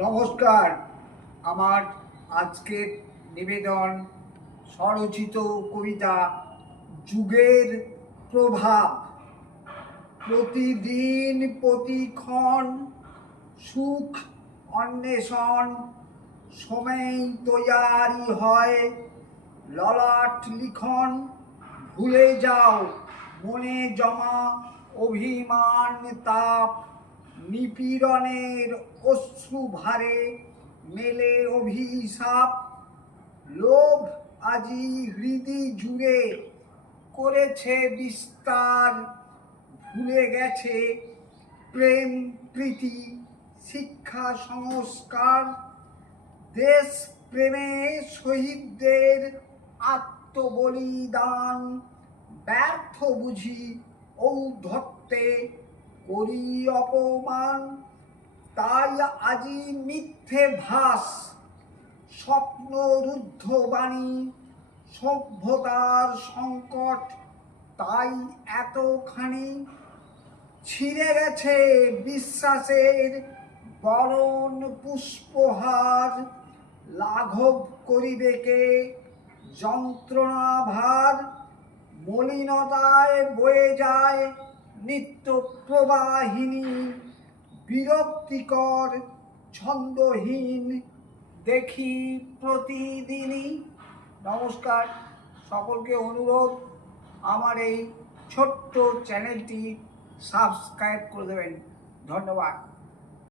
নমস্কার। আমার আজকের নিবেদন স্বরচিত কবিতা যুগের প্রভাব। প্রতিদিন প্রতিক্ষণ সুখ অন্বেষণ সময় তৈয়ারি হয়। ললাট লিখন, ভুলে যাও। মনে জমা অভিমান, তাপ নিপীড়নের অশ্রু ভারে মেলে অভিশাপ। লোভ আজি হৃদি জুড়ে করেছে বিস্তার, ভুলে গেছে প্রেম, প্রীতি, শিক্ষা, সংস্কার। দেশ প্রেমে শহীদদের আত্মবলিদান, ব্যর্থ বুঝি ঔদ্ধত্যে করি অপমান, তাই আজি মিথ্যে ভাস, স্বপ্ন রুদ্ধ বাণী, সভ্যতার সংকট তাই এতখানি। ছিঁড়ে গেছে বিশ্বাসের বরণ পুষ্পহার, লাঘব করিবে কে যন্ত্রণা ভার মলিনতায় বয়ে যায় নিত্য প্রবাহিনী বিরক্তিকর, ছন্দহীন, দেখি প্রতিদিনই। নমস্কার, সকলকে অনুরোধ, আমার এই ছোট্ট চ্যানেলটি সাবস্ক্রাইব করে দেবেন। ধন্যবাদ।